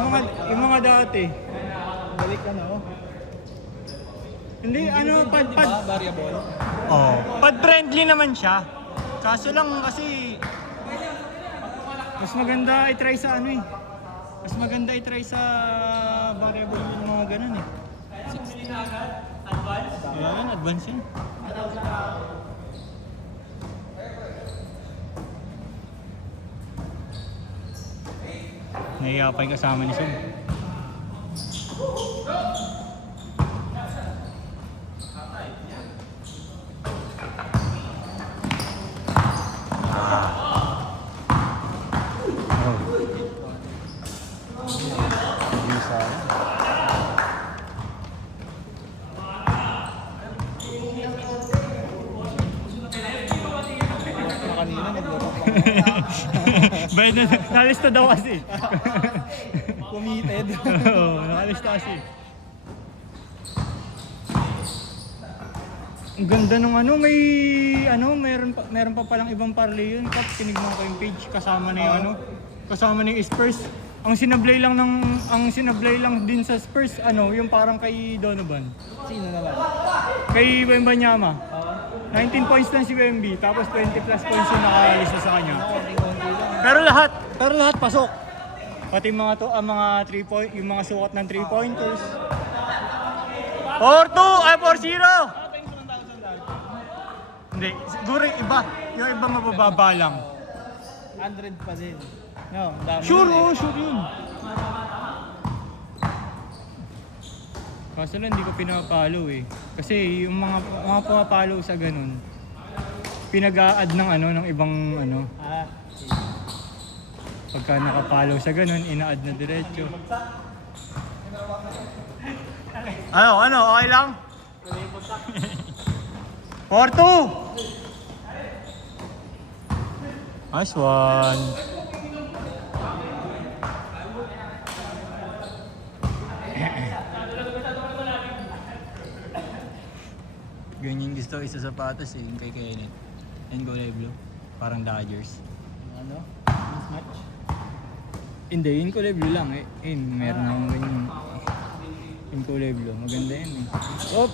Yung mga dati. Balik ka na, oh. Hindi, ano, pad. Variable. Oh, pad-friendly naman siya. Kaso lang kasi mas maganda i-try sa ano eh. Mas maganda i-try sa variable yung mga ganun eh. 60 na agad? Advance? Yan, advance yun. Nahiya pa yung kasama ni Sun. Kanina naglaro pa. Bayad na, nalista daw kasi. Committed. Oo, nalista kasi. Ang ganda nung ano, meron pa palang ibang parley yun. Kap, tinignan ko yung page, kasama na yung ano, kasama na yung Spurs. Ang sinablay lang din sa Spurs, ano, yung parang kay Donovan. Sino naman? Kay Wembanyama. 19 points lang si Wemby, tapos 20 plus points yung nakalista sa kanya. Konti-konti lang. Pero lahat pasok. Pati mga mga 3 point, yung mga sukat ng 3 pointers. 4-2 ay 4-0. Hindi, siguro yung iba mabababa lang. 100 pa din. No, dami. Sure, sure yun. Kaso lang hindi ko pinapalo eh. Kasi yung mga pumapalo sa ganun, pinag-a-add ng ano, ng ibang ano. Pagka nakapalo sa ganun, ina-add na diretso. Ano, okay lang? 4-2! Nice one! Ganyan gusto ko isa sapatos eh, yung kay Kenneth. Yan kulay blue. Parang Dodgers. Ano? Mismatch? Hindi, yung kulay blue lang eh. Meron akong ganyan. Yung kulay blue, maganda yan eh. Op!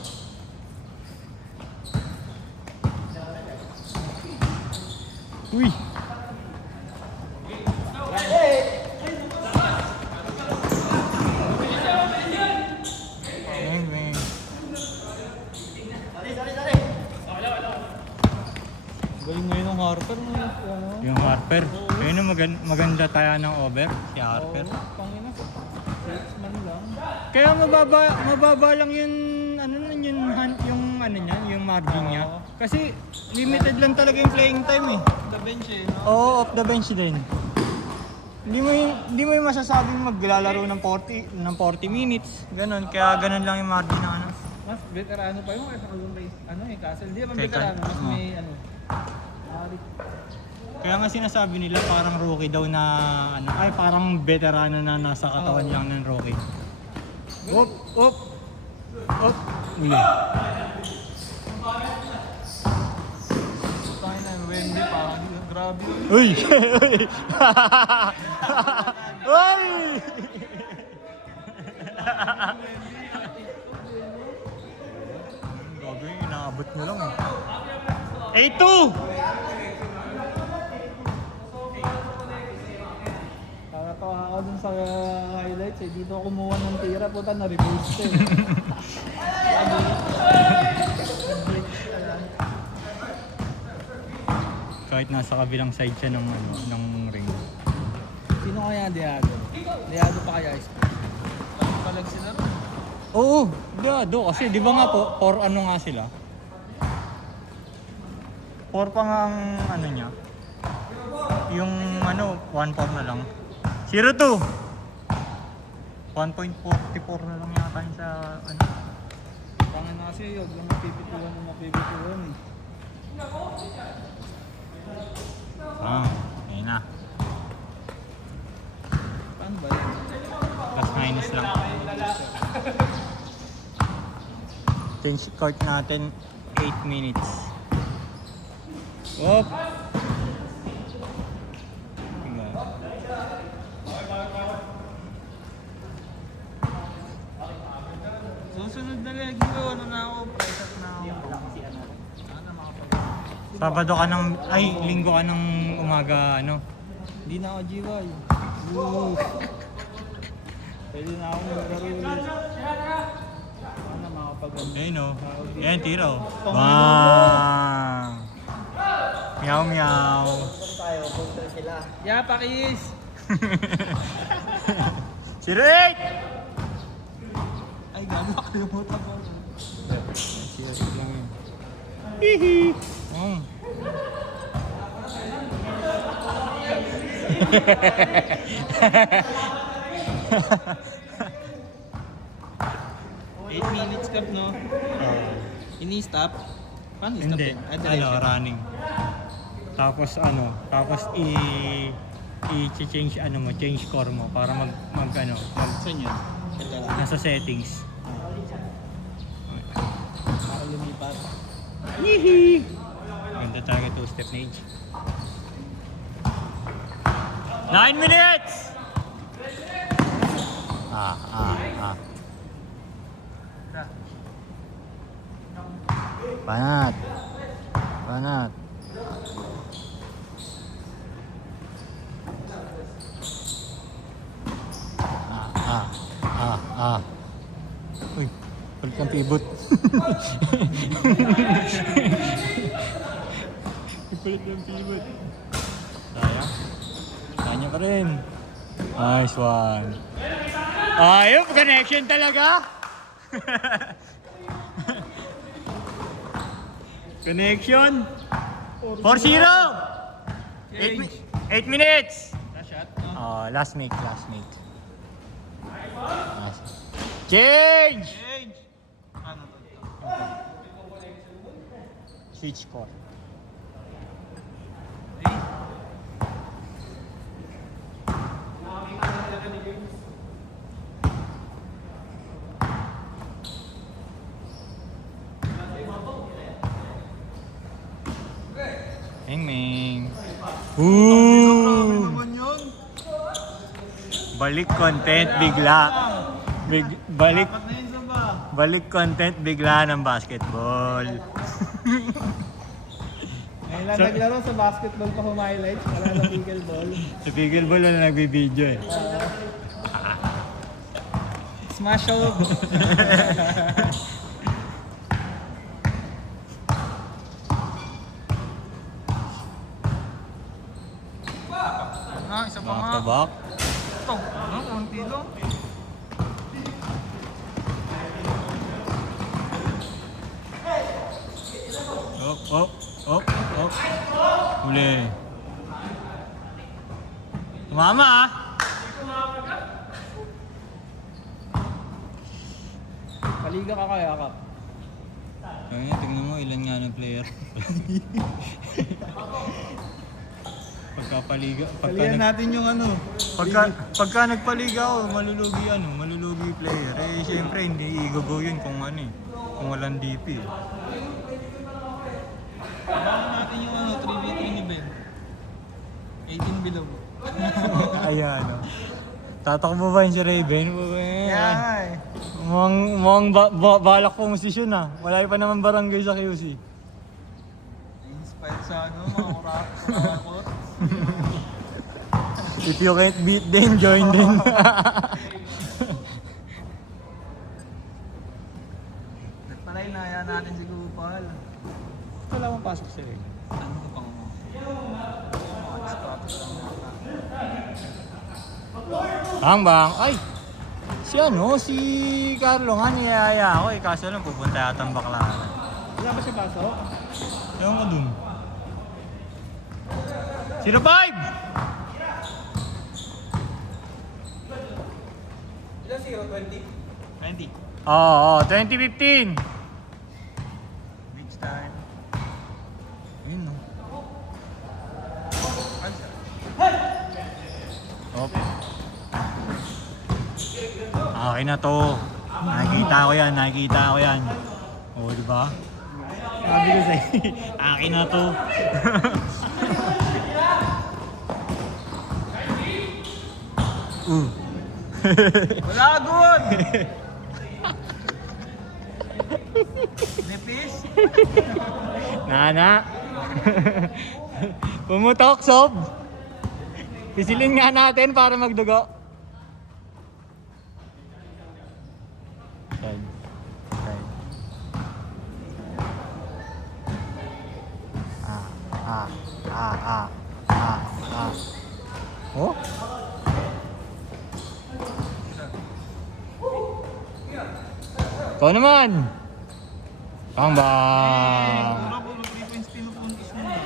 Uy! Galing ngayon ng Harper mo. Yung Harper. Ayun ang maganda tayo ng over, si Harper. Pangina. 6 man lang. Kaya mababa lang yung yung ano niya, yung margin niya. Kasi limited lang talaga yung playing time eh. The bench eh. Oo, off the bench din. Hindi mo yung masasabing maglalaro ng 40 minutes. Ganon, kaya ganon lang yung margin ng ano. Mas veterano pa yung kaysa Golden State. Ano eh, Castle. Hindi naman Kay veterano. Mas Oo. may ano. Kaya nga sinasabi nila parang rookie daw na ano, ay parang veterano na nasa katawan lang ng rookie. Op, op. Op. Uli. Tayo na, Wemby parang grabe. Uy! Uy! Gabi, inaabot nyo lang eh. 8-2! Nakatawa ako dun sa highlights eh. Dito ako kumuha ng tira, puta na-repost eh. Kahit nasa kabilang side siya ng ring. Sino kaya Diado? Diado pa kaya is? Palag sila rin. Oo, Diado kasi di ba nga po, 4 ano nga sila? 4 pa nga ang ano niya. Yung ano, 1-4 na lang. 0-2! 1.44 na lang yata yun sa ano. Pangan na kasi yun, yung mapipituan ng mapipituan eh. Ayun na. Paano ba yun? Plus minus lang. Change court natin 8 minutes. Whoop! Madali, Giro, ano na ako, pressure na ako. Sana makapag... Sabado ka ng, ay, linggo ka ng umaga, ano? Hindi na ako GY. Pwede na ako maglaro ulit. Sana makapag... Ayun o. Ayan, tira o. Pang- Bang! Meow, meow. Yeah, pakis! Si Rick! Ay, gago, nakalimutan ko. Hihi! Oh. Oh, 8 minutes cap, no? Ini-stop? Paano i-stop Hindi, yun? ano, running. Tapos i-change ano mo, change score mo para mag Saan yun? Ito lang. nasa settings. Para lumipat. Hihi! Ganda talaga two-step na age. 9 minutes! Banat. Banat. Uy, balik kang pivot. Balik kang pivot. Sayang. Sayang ka rin. Nice one. Ayun, connection talaga. Connection. 4-0. 8 minutes. Last shot? Oh, last make. Change! Change! Ano to? Switch score. Ming. Ooh! Naman yun? Balik content bigla. Balik Apat na yun sa ba? balik content bigla ng basketball. Ngayon lang naglaro sa basketball pa highlights. Wala na pickleball. Sa pickleball na nagbibideo eh. Smash out! Isa pa Back nga. to back. Ito, ano? Konti lang. Oh. Huli. Tumama ah. Paliga ka kaya, Kap? Ayun, tingnan mo ilan nga ng player. Pagkapaliga, Palihan natin yung ano. pagka nagpaliga ako, malulugi player. Eh syempre hindi i-go yun kung ano eh. Kung walang DP. Palihan natin yung ano, 3v3 ni Ben. 18 below. Ayan oh. Tatakbo ba yun si Raven? Yan! Mukhang balak posisyon ah. Wala pa naman barangay sa QC. Inspired sa ano, mga kurakot. If you can't beat them, join them. Nagpalay na, yan natin si Gupal. Wala mong pasok si Raven. Ano ka pang mo? Mga status lang yata. Bang! Ay! Si Carlo nga niyaya ako eh. Kaso lang pupunta yata ang Baklaran. Wala ba siya pasok? Ewan ko dun. 05! Ilan 0-20? 20. Oo, 2015! Beach time. Ayun no. Op. Akin na to. Nakikita ko yan. Oo, di ba? Sabi ko sa'yo, akin na to. Wala good! Nipis? Nana. Pumutok, Sob. Pisilin nga natin para magdugo. Side. Side. Oh? Ikaw naman! Bang bang! Puro 3 points pinupuntis mo na.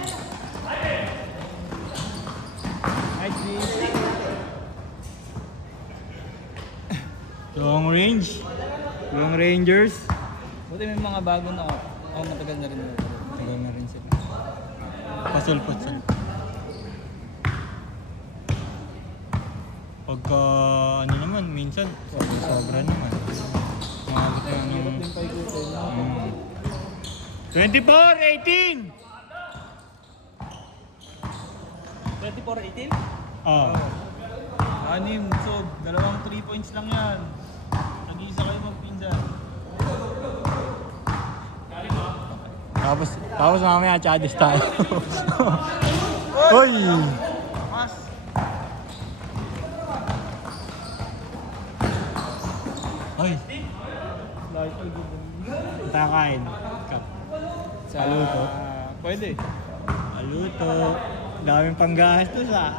Long range. Long Rangers. Buti may mga bago na ako. Ako matagal na rin. Tagal na rin sila. Pasulpot-sulpot. Pagka ano naman, minsan sobra naman. Umabot na Hirap yung... din paikutin. 24-18! 24-18? Ah. Anim, so dalawang 3 points lang yan. Nag-iisa kayo magpinsan. Tapos mamaya chadis tayo. Hoy! Mas! Hoy! Light all good. Takain. Cup. Aluto. Pwede. Aluto. Daming panggastos ah.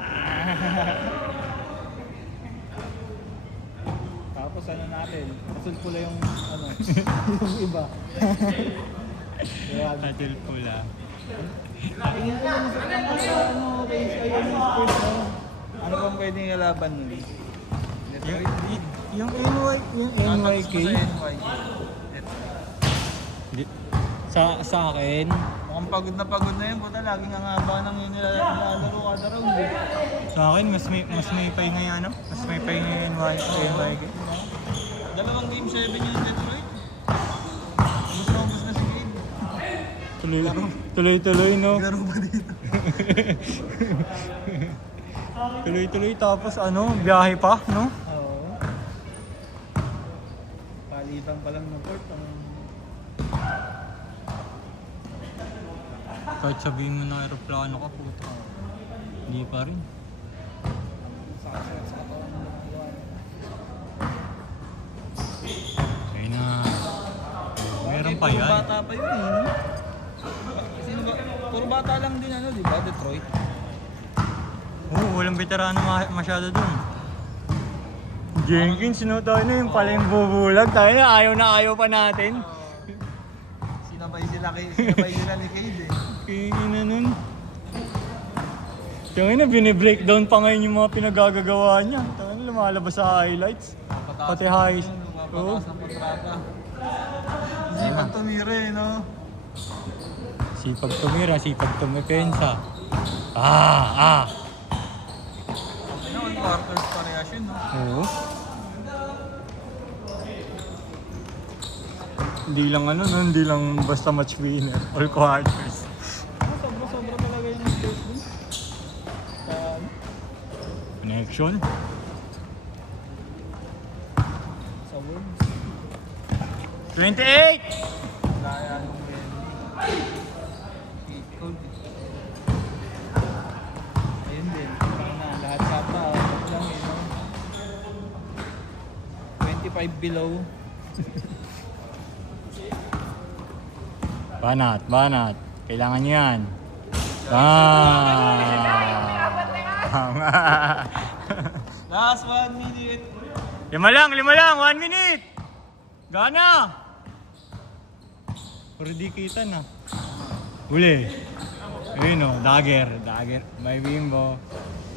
Tapos ano natin, masul pula yung ano, yung iba. Kaya Atil pula. tingin ko lang sa ano, kay sports mo. Ano bang pwedeng ilaban nun? Yung NYK. Sa akin, Mukhang pagod na yun, puta, laging ang haba ng nilalaro kada round eh. sa akin mas may pahinga yan, no? Mas may pahinga yung NYK. Dalawang game 7 yung Detroit. Ubus na si Cade. Tuloy-tuloy, no? Laro ba dito? Tuloy-tuloy tapos ano, biyahe pa, no? Oo. Palitan pa lang ng court. Kahit sabihin mo na aeroplano ka, puto. Hindi pa rin. Ayun na. Meron pa Puro yan. bata pa yun eh. No? Sino ba? Puro bata lang din ano, di ba? Detroit. Oo, walang veterano masyado dun. Jenkins, sino tayo na yung pala yung bubulag. Tayo na ayaw pa natin. Sinabay nila ni Cade eh. Kaya nun. Kaya na, binibreakdown pa ngayon yung mga pinagagagawa niya. Tayo na, lumalabas sa highlights. Pati highs. Oo. Papataas ng kontrata. Sipag tumira eh, no? Sipag tumira, sipag tumipensa. Ano, 1 quarters parehas yun, no? Oo. Hindi lang ano, no? Hindi lang basta match winner. All quarters. Sobra talaga yung space dun. Sa ano? Connection. Sa words. 28! Kaya nung cold. Ayun din. Parang na, lahat yata. Lang eh, no? 25 below. Banat. Kailangan nyo yan. Last 1 minute. 5 lang, 1 minute! Gana! Puro di kita na. Huli. Ayun o, dagger. May bimbo.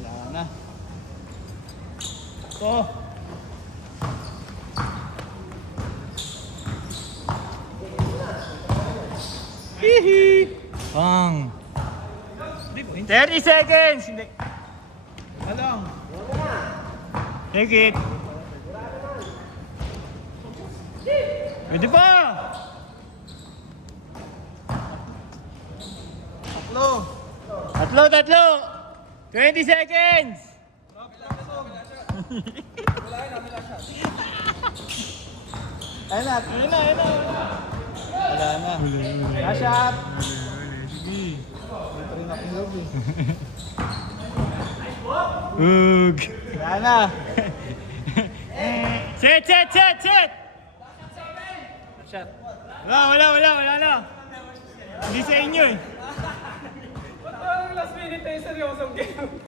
Wala na. Ito. Hihi! Pang! 3 points. 30 seconds! Hindi. Alang. Take it! Pwede pa! Tatlo! 20 seconds! Ayun na. Wala na. Cash up! Sige. Ito rin aking loob eh. Ug. Wala na. Set, set, set, set! Shot. Wala na. Hindi sa inyo eh. Last minute tayo seryosong game.